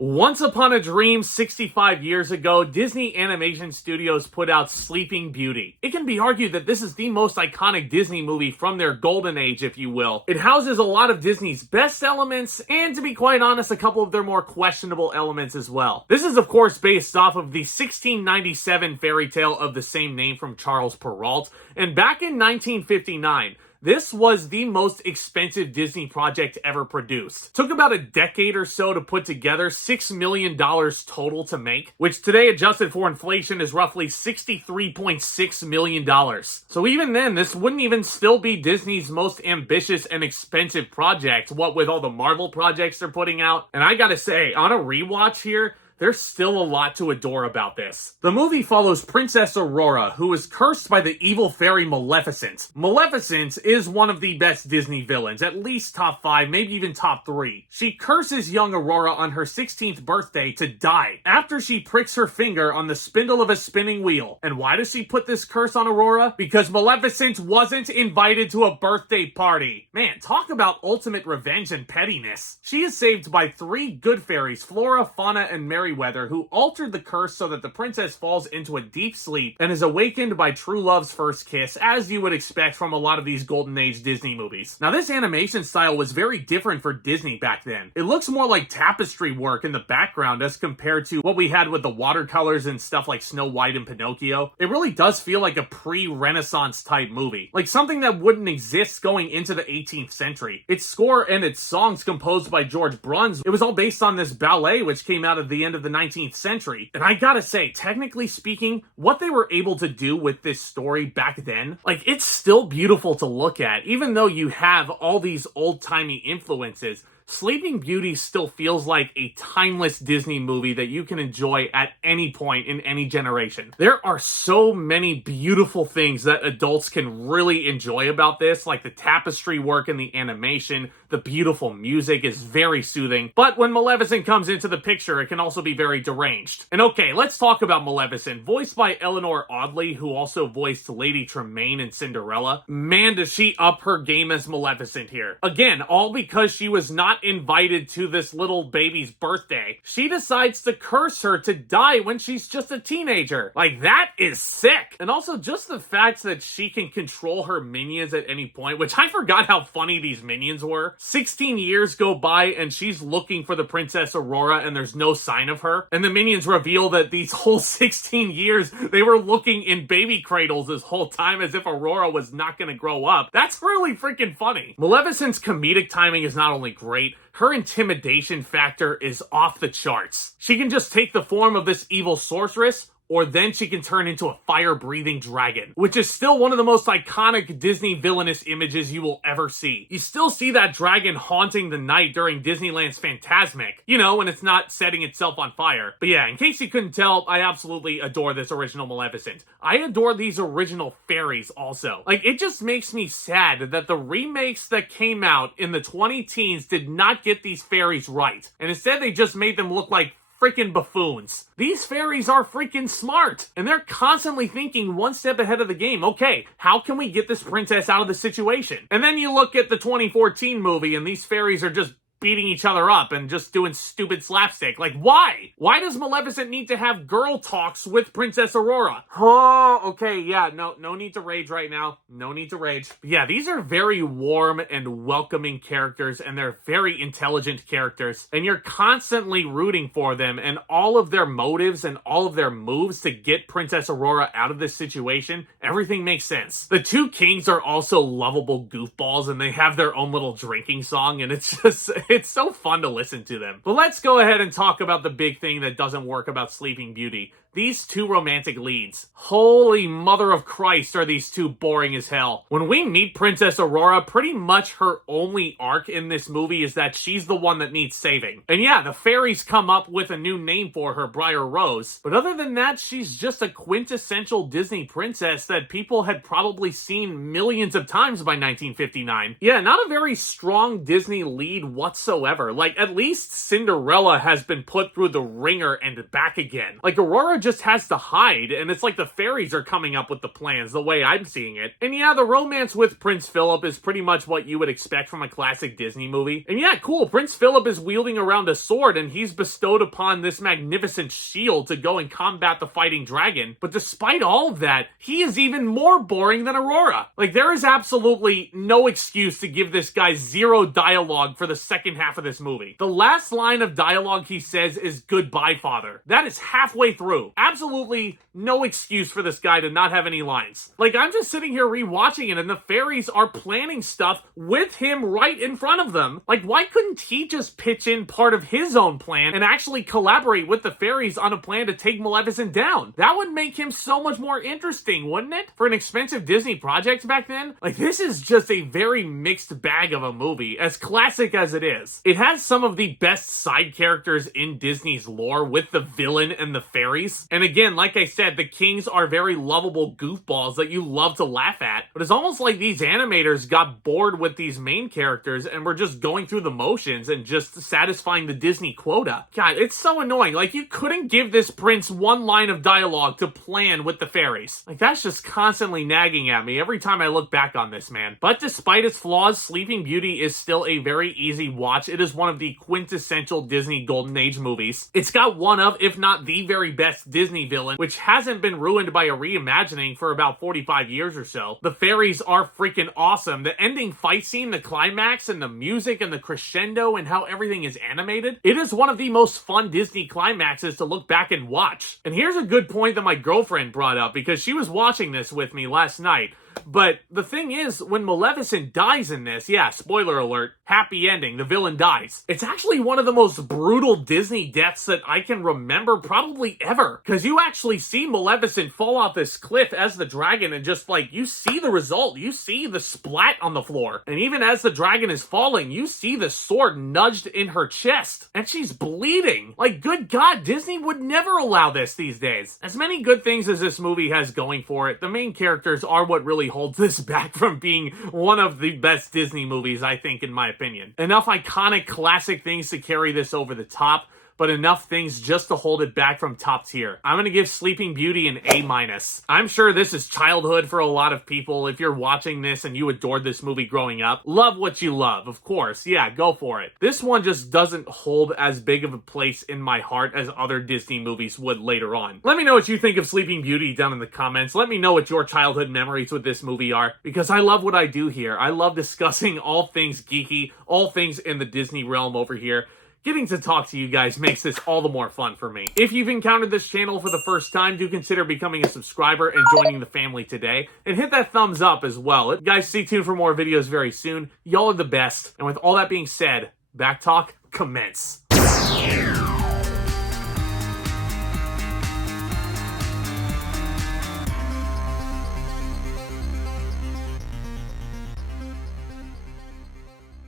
Once upon a dream 65 years ago, Disney Animation Studios put out Sleeping Beauty. It can be argued that this is the most iconic Disney movie from their golden age, if you will. It houses a lot of Disney's best elements, and to be quite honest, a couple of their more questionable elements as well. This is of course based off of the 1697 fairy tale of the same name from Charles Perrault, and back in 1959, this was the most expensive Disney project ever produced. Took about a decade or so to put together, $6 million total to make, which today adjusted for inflation is roughly $63.6 million. So even then, this wouldn't even still be Disney's most ambitious and expensive project, what with all the Marvel projects they're putting out. And I gotta say, on a rewatch here, there's still a lot to adore about this. The movie follows Princess Aurora, who is cursed by the evil fairy Maleficent. Maleficent is one of the best Disney villains, at least top 5, maybe even top 3. She curses young Aurora on her 16th birthday to die after she pricks her finger on the spindle of a spinning wheel. And why does she put this curse on Aurora? Because Maleficent wasn't invited to a birthday party. Man, talk about ultimate revenge and pettiness. She is saved by 3 good fairies, Flora, Fauna, and Merryweather, who altered the curse so that the princess falls into a deep sleep and is awakened by true love's first kiss, as you would expect from a lot of these golden age Disney movies. Now, this animation style was very different for Disney back then. It looks more like tapestry work in the background as compared to what we had with the watercolors and stuff like Snow White and Pinocchio. It really does feel like a pre-Renaissance type movie, like something that wouldn't exist going into the 18th century. Its score and its songs, composed by George Bruns, it was all based on this ballet which came out at the end of the 19th century. And I gotta say, technically speaking, what they were able to do with this story back then, like, it's still beautiful to look at, even though you have all these old-timey influences. Sleeping Beauty still feels like a timeless Disney movie that you can enjoy at any point in any generation. There are so many beautiful things that adults can really enjoy about this, like the tapestry work and the animation. The beautiful music is very soothing, but when Maleficent comes into the picture, it can also be very deranged. And okay, let's talk about Maleficent, voiced by Eleanor Audley, who also voiced Lady Tremaine in Cinderella. Man, does she up her game as Maleficent here. Again, all because she was not invited to this little baby's birthday. She decides to curse her to die when she's just a teenager. Like, that is sick. And also just the fact that she can control her minions at any point, which I forgot how funny these minions were. 16 years go by and she's looking for the Princess Aurora and there's no sign of her. And the minions reveal that these whole 16 years, they were looking in baby cradles this whole time as if Aurora was not gonna grow up. That's really freaking funny. Maleficent's comedic timing is not only great, her intimidation factor is off the charts. She can just take the form of this evil sorceress, or then she can turn into a fire-breathing dragon, which is still one of the most iconic Disney villainous images you will ever see. You still see that dragon haunting the night during Disneyland's Fantasmic, you know, when it's not setting itself on fire. But yeah, in case you couldn't tell, I absolutely adore this original Maleficent. I adore these original fairies also. Like, it just makes me sad that the remakes that came out in the 20-teens did not get these fairies right, and instead they just made them look like freaking buffoons. These fairies are freaking smart, and they're constantly thinking one step ahead of the game. Okay, how can we get this princess out of the situation? And then you look at the 2014 movie, and these fairies are just beating each other up and just doing stupid slapstick. Like, why? Why does Maleficent need to have girl talks with Princess Aurora? Oh, okay, yeah, no need to rage right now. No need to rage. But yeah, these are very warm and welcoming characters, and they're very intelligent characters, and you're constantly rooting for them, and all of their motives and all of their moves to get Princess Aurora out of this situation, everything makes sense. The 2 kings are also lovable goofballs, and they have their own little drinking song, and it's so fun to listen to them. But let's go ahead and talk about the big thing that doesn't work about Sleeping Beauty. These 2 romantic leads. Holy mother of Christ, are these 2 boring as hell. When we meet Princess Aurora, pretty much her only arc in this movie is that she's the one that needs saving. And yeah, the fairies come up with a new name for her, Briar Rose. But other than that, she's just a quintessential Disney princess that people had probably seen millions of times by 1959. Yeah, not a very strong Disney lead whatsoever. Like, at least Cinderella has been put through the ringer and back again. Like, Aurora just has to hide, and it's like the fairies are coming up with the plans, the way I'm seeing it. And yeah, the romance with Prince Philip is pretty much what you would expect from a classic Disney movie. And yeah, cool, Prince Philip is wielding around a sword, and he's bestowed upon this magnificent shield to go and combat the fighting dragon. But despite all of that, he is even more boring than Aurora. Like, there is absolutely no excuse to give this guy zero dialogue for the second half of this movie. The last line of dialogue he says is "Goodbye, Father." That is halfway through. Absolutely no excuse for this guy to not have any lines. Like, I'm just sitting here rewatching it, and the fairies are planning stuff with him right in front of them. Like, why couldn't he just pitch in part of his own plan and actually collaborate with the fairies on a plan to take Maleficent down? That would make him so much more interesting, wouldn't it? For an expensive Disney project back then? Like, this is just a very mixed bag of a movie, as classic as it is. It has some of the best side characters in Disney's lore with the villain and the fairies. And again, like I said, the kings are very lovable goofballs that you love to laugh at. But it's almost like these animators got bored with these main characters and were just going through the motions and just satisfying the Disney quota. God, it's so annoying. Like, you couldn't give this prince one line of dialogue to plan with the fairies. Like, that's just constantly nagging at me every time I look back on this, man. But despite its flaws, Sleeping Beauty is still a very easy watch. It is one of the quintessential Disney Golden Age movies. It's got one of, if not the very best Disney villain, which hasn't been ruined by a reimagining for about 45 years or so. The fairies are freaking awesome. The ending fight scene, the climax, and the music, and the crescendo, and how everything is animated. It is one of the most fun Disney climaxes to look back and watch. And here's a good point that my girlfriend brought up, because she was watching this with me last night. But the thing is, when Maleficent dies in this, yeah, spoiler alert, happy ending, the villain dies. It's actually one of the most brutal Disney deaths that I can remember probably ever. Because you actually see Maleficent fall off this cliff as the dragon, and just like, you see the result. You see the splat on the floor. And even as the dragon is falling, you see the sword nudged in her chest. And she's bleeding. Like, good God, Disney would never allow this these days. As many good things as this movie has going for it, the main characters are what really holds this back from being one of the best Disney movies, I think, in my opinion. Enough iconic classic things to carry this over the top, but enough things just to hold it back from top tier. I'm gonna give Sleeping Beauty an A-. I'm sure this is childhood for a lot of people. If you're watching this and you adored this movie growing up, love what you love, of course. Yeah, go for it. This one just doesn't hold as big of a place in my heart as other Disney movies would later on. Let me know what you think of Sleeping Beauty down in the comments. Let me know what your childhood memories with this movie are, because I love what I do here. I love discussing all things geeky, all things in the Disney realm over here. Getting to talk to you guys makes this all the more fun for me. If you've encountered this channel for the first time, do consider becoming a subscriber and joining the family today. And hit that thumbs up as well. Guys, stay tuned for more videos very soon. Y'all are the best. And with all that being said, Back Talk, commence.